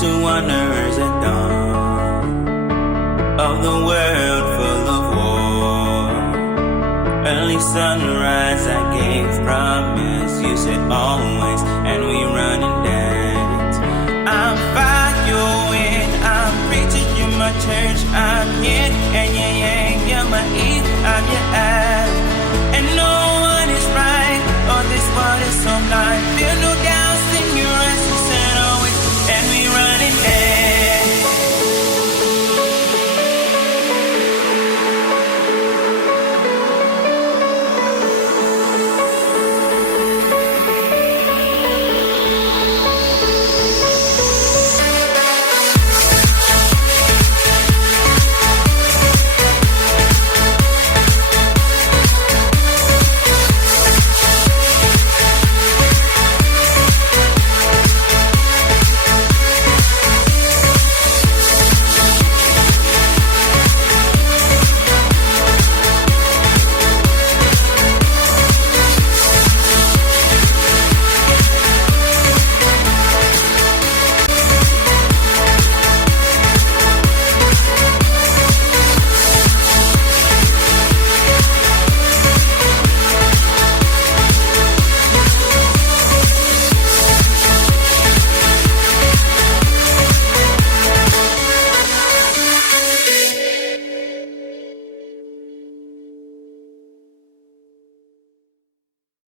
to wanderers at dawn of the world full of war. Early sunrise, I gave promise. You said always, and we run and dance. I'm following, I'm preaching, you're my church. I'm yin and yang, you're my eve. I'm your